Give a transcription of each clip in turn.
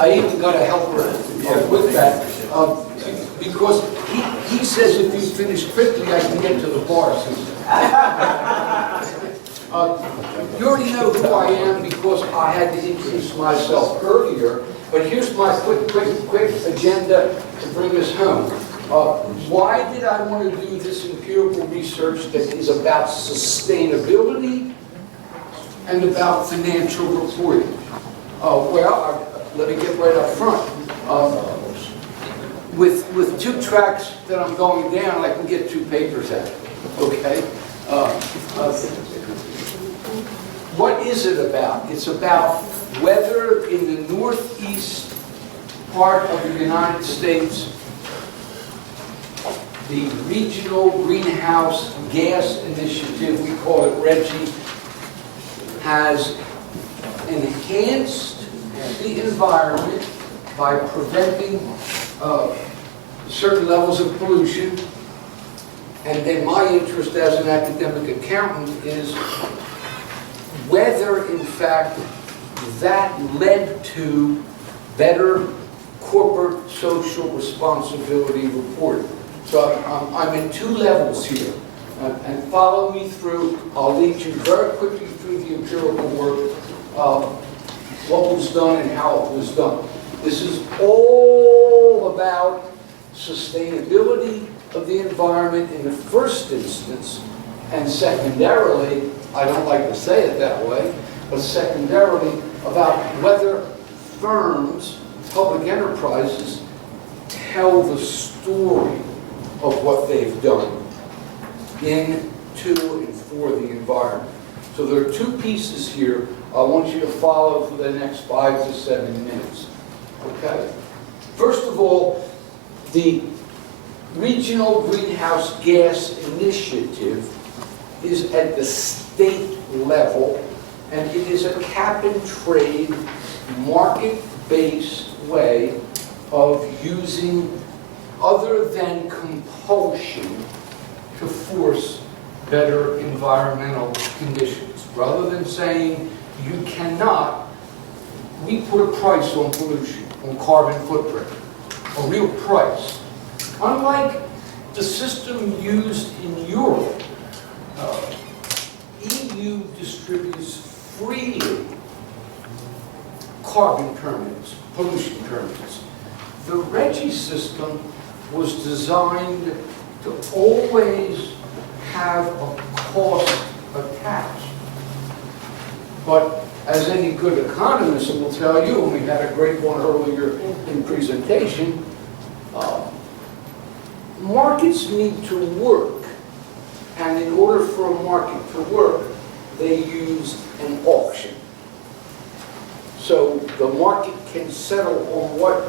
I even got a helper with that, because he says if you finish quickly, I can get to the bar soon. You already know who I am because I had to introduce myself earlier, but here's my quick agenda to bring us home. Why did I want to do this empirical research that is about sustainability and about financial reporting? Let me get right up front. With 2 tracks that I'm going down, I can get 2 papers out. Okay? What is it about? It's about whether in the northeast part of the United States, the Regional Greenhouse Gas Initiative, we call it RGGI, has enhanced the environment by preventing certain levels of pollution. And then my interest as an academic accountant is whether, in fact, that led to better corporate social responsibility reporting. So I'm in 2 levels here. And follow me through. I'll lead you very quickly through the empirical work, what was done and how it was done. This is all about sustainability of the environment in the first instance, and secondarily, I don't like to say it that way, but secondarily about whether firms, public enterprises, tell the story of what they've done in, to, and for the environment. So there are 2 pieces here I want you to follow for the next 5 to 7 minutes. Okay? First of all, the Regional Greenhouse Gas Initiative is at the state level, and it is a cap-and-trade, market-based way of using other than compulsion to force better environmental conditions. Rather than saying you cannot, we put a price on pollution, on carbon footprint, a real price. Unlike the system used in Europe, EU distributes freely carbon permits, pollution permits. The RGGI system was designed to always have a cost attached. But as any good economist will tell you, and we had a great one earlier in presentation, markets need to work. And in order for a market to work, they use an auction. So the market can settle on what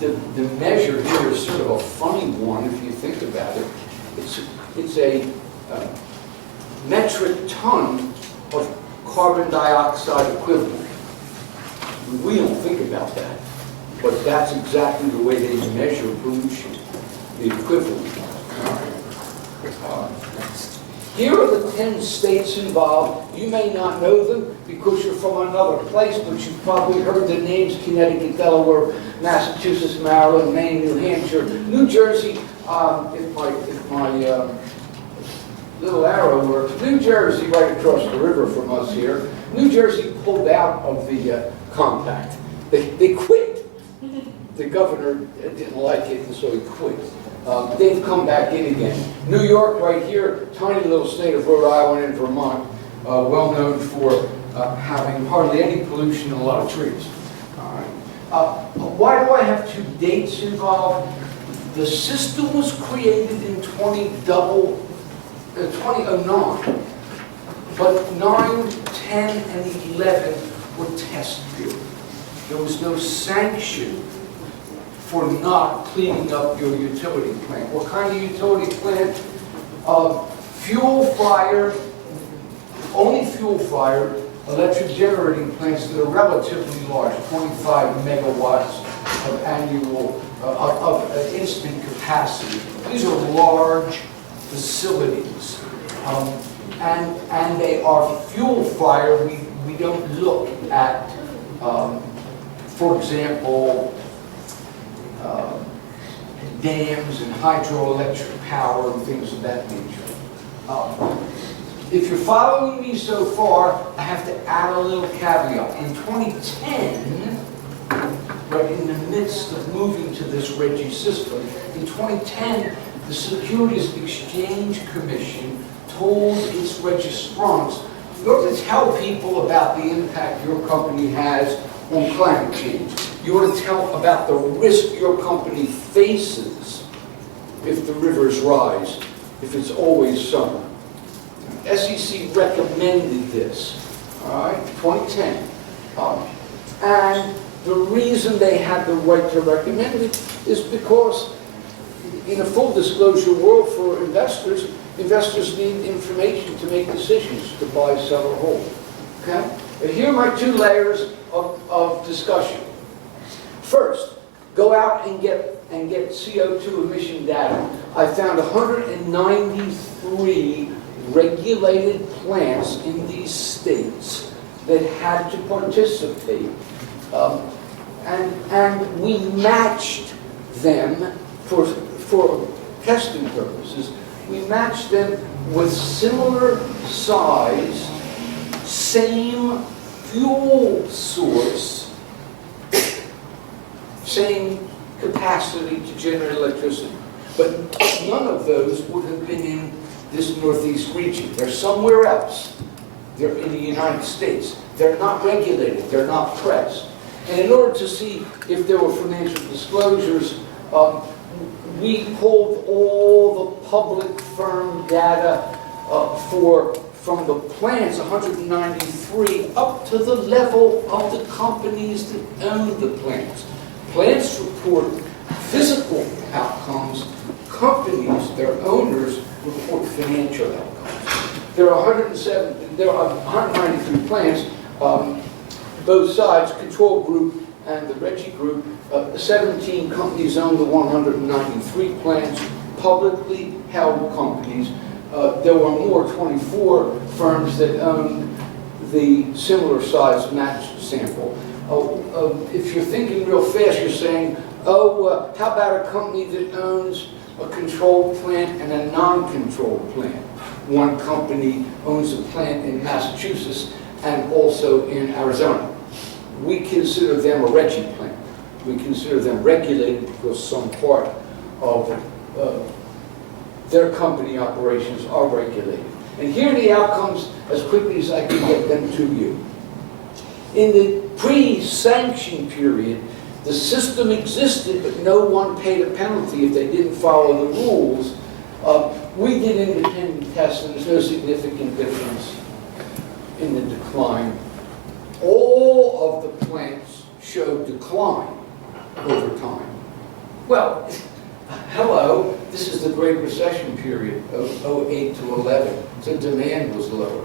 the measure here is sort of a funny one if you think about it. It's a metric ton of carbon dioxide equivalent. We don't think about that, but that's exactly the way they measure pollution, the equivalent. Here are the 10 states involved. You may not know them because you're from another place, but you've probably heard the names: Connecticut, Delaware, Massachusetts, Maryland, Maine, New Hampshire, New Jersey. If my little arrow works, New Jersey, right across the river from us here. New Jersey pulled out of the compact. They quit. The governor didn't like it, and so he quit. They've come back in again. New York, right here, tiny little state of Rhode Island and Vermont, well known for having hardly any pollution and a lot of trees. All right. Why do I have 2 dates involved? The system was created in 2009, but 9, 10, and 11 were test periods. There was no sanction for not cleaning up your utility plant. What kind of utility plant? Fuel-fired, only fuel-fired electric generating plants that are relatively large, 25 megawatts of annual, of instant capacity. These are large facilities. And they are fuel-fired. We don't look at For example, dams and hydroelectric power and things of that nature. If you're following me so far, I have to add a little caveat. In 2010, right in the midst of moving to this RGGI system, in 2010, the Securities Exchange Commission told its registrants, in order to tell people about the impact your company has on climate change, you ought to tell about the risk your company faces if the rivers rise, if it's always summer. SEC recommended this, all right, 2010. And the reason they had the right to recommend it is because in a full disclosure world for investors, investors need information to make decisions to buy, sell, or hold. Okay? And here are my two layers of discussion. First, go out and get CO2 emission data. I found 193 regulated plants in these states that had to participate. And we matched them for testing purposes. We matched them with similar size, same fuel source, same capacity to generate electricity. But none of those would have been in this Northeast region. They're somewhere else. They're in the United States. They're not regulated. They're not pressed. And in order to see if there were financial disclosures, we pulled all the public firm data from the plants, 193, up to the level of the companies that own the plants. Plants report physical outcomes. Companies, their owners, report financial outcomes. There are 193 plants, both sides, Control Group and the RGGI Group. 17 companies own the 193 plants, publicly held companies. There were more, 24 firms that owned the similar size matched sample. If you're thinking real fast, you're saying, how about a company that owns a controlled plant and a non-controlled plant? One company owns a plant in Massachusetts and also in Arizona. We consider them a RGGI plant. We consider them regulated because some part of their company operations are regulated. And here are the outcomes as quickly as I can get them to you. In the pre-sanction period, the system existed, but no one paid a penalty if they didn't follow the rules. We did independent tests, and there's no significant difference in the decline. All of the plants showed decline over time. Well, hello, this is the Great Recession period of 08 to 11, so demand was lower.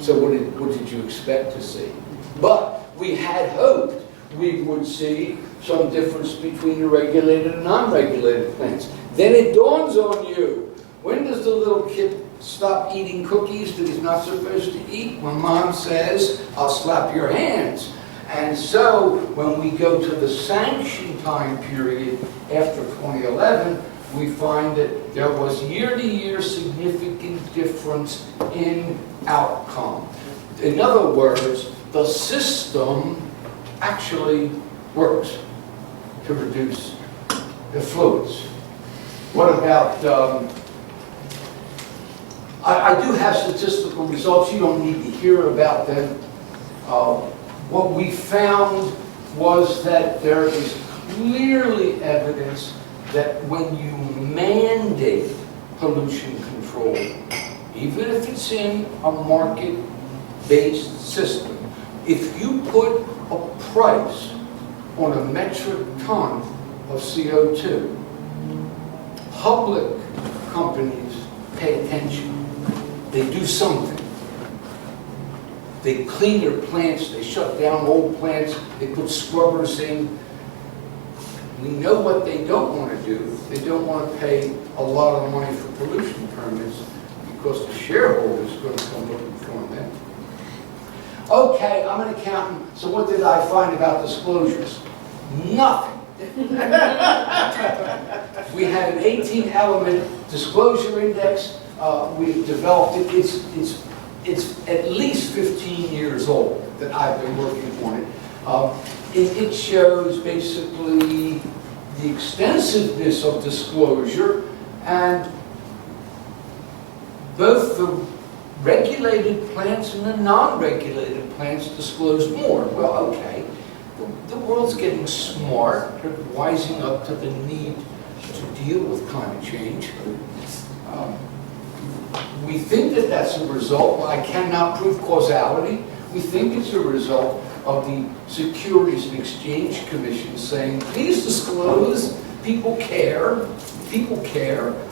So what did you expect to see? But we had hoped we would see some difference between the regulated and non-regulated plants. Then it dawns on you, when does the little kid stop eating cookies that he's not supposed to eat? When mom says, I'll slap your hands. And so when we go to the sanction time period after 2011, we find that there was year-to-year significant difference in outcome. In other words, the system actually works to reduce effluents. What about, I do have statistical results. You don't need to hear about them. What we found was that there is clearly evidence that when you mandate pollution control, even if it's in a market-based system, if you put a price on a metric ton of CO2, public companies pay attention. They do something. They clean their plants, they shut down old plants, they put scrubbers in. We know what they don't want to do. They don't want to pay a lot of money for pollution permits because the shareholders are going to come looking for them. Okay, I'm an accountant, so what did I find about disclosures? Nothing. We had an 18-element disclosure index. We've developed it. It's at least 15 years old that I've been working on it. It shows basically the extensiveness of disclosure, and both the regulated plants and the non-regulated plants disclose more. Well, okay, the world's getting smart, they're wising up to the need to deal with climate change. We think that that's a result. Well, I cannot prove causality. We think it's a result of the Securities and Exchange Commission saying, please disclose, people care,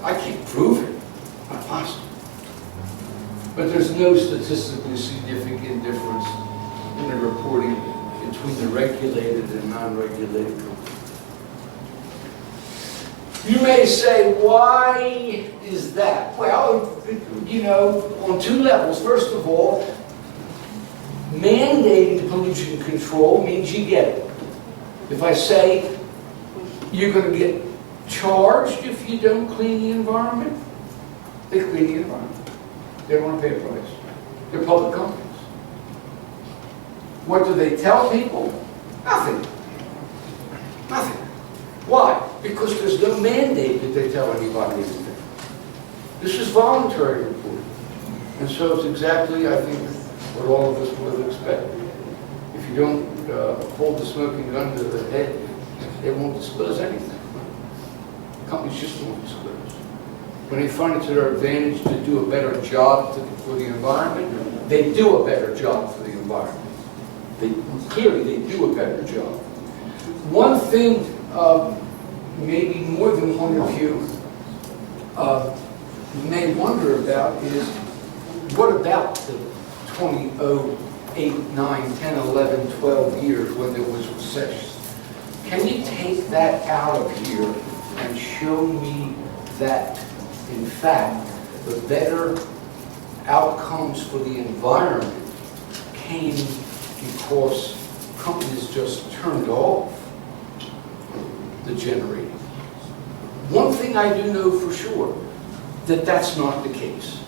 I can't prove it, not possible. But there's no statistically significant difference in the reporting between the regulated and non-regulated companies. You may say, why is that? Well, you know, on two levels. First of all, mandating pollution control means you get it. If I say you're going to get charged if you don't clean the environment, they clean the environment. They don't want to pay a price. They're public companies. What do they tell people? Nothing. Nothing. Why? Because there's no mandate that they tell anybody anything. This is voluntary reporting. And so it's exactly, I think, what all of us would have expected. If you don't hold the smoking gun to the head, they won't disclose anything. Companies just won't disclose. When they find it to their advantage to do a better job for the environment, they do a better job for the environment. Clearly, they do a better job. One thing, maybe more than one of you may wonder about is, what about the 2008, 9, 10, 11, 12 years when there was recession? Can you take that out of here and show me that, in fact, the better outcomes for the environment came because companies just turned off the generating? One thing I do know for sure, that that's not the case.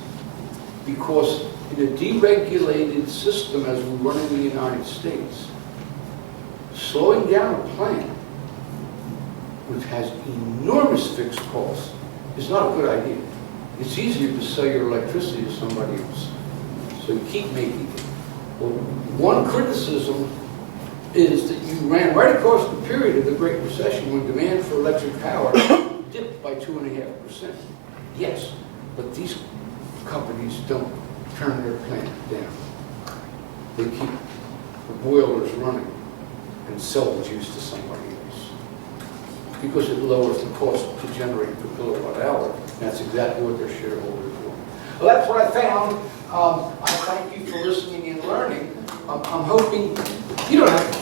Because in a deregulated system as we run in the United States, slowing down a plant, which has enormous fixed costs, is not a good idea. It's easier to sell your electricity to somebody else. So you keep making it. Well, one criticism is that you ran right across the period of the Great Recession when demand for electric power dipped by 2.5%. Yes, but these companies don't turn their plant down. They keep the boilers running and sell the juice to somebody else, because it lowers the cost to generate per kilowatt hour. That's exactly what their shareholders want. Well, that's what I found. I thank you for listening and learning. I'm hoping you don't have to